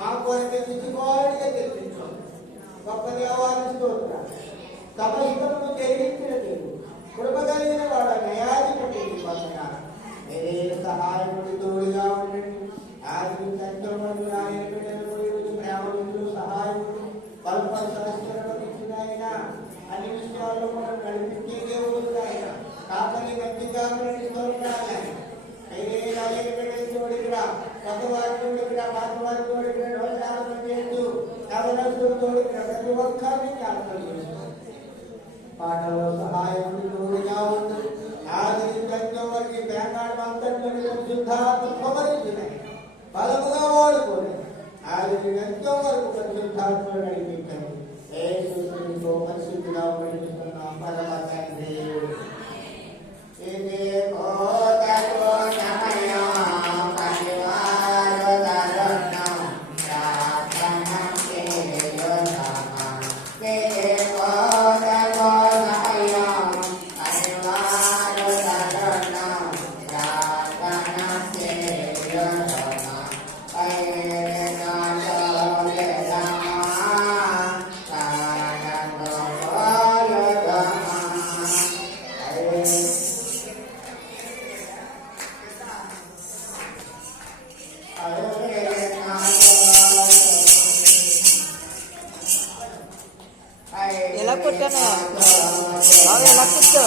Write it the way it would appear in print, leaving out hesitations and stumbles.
మాకు అయితే తెచ్చుకోవాలిగా తెచ్చుకోవాలి. గొప్ప దేవాన్ని స్తోత్రం. సమస్తము జరిగించిన దేవుడు, కృప కలిగిన వాడు, న్యాయాధిపతి మీరే సహాయకుడి తోడుగా ఉండండి. ఆది సంతోషములు ఆయన బిడ్డలకు ప్రేమలు సహాయకుడు కల్ప సహస్రపతించిన ఆయన అన్ని విషయాల్లో మనం నడిపించే దేవుడు ఆయన. కాకని గట్టిగా తోడిగా కొత్తవారి తోడిగా పాతవారి తోడిగా రోజాలను చేస్తూ నవరసులు తోడిగా ప్రతి ఒక్కరిని జ్ఞాపకం చేస్తారు. పాటలో సహాయకుడు తోడుగా ఉంది. ఆది సంతో వారికి బ్యాంకాడు అంతటి పరిశుద్ధాత్మ పొగరించినాయి, బలముగా వాడుకోండి. ఆది సంతో వరకు పరిశుద్ధాత్మ నడిపించండి. యేసుతో పరిశుద్ధిగా ఉపయోగిస్తున్నాం పరమ తండ్రి. ఎలా కొట్టాను ఎలా కొట్టు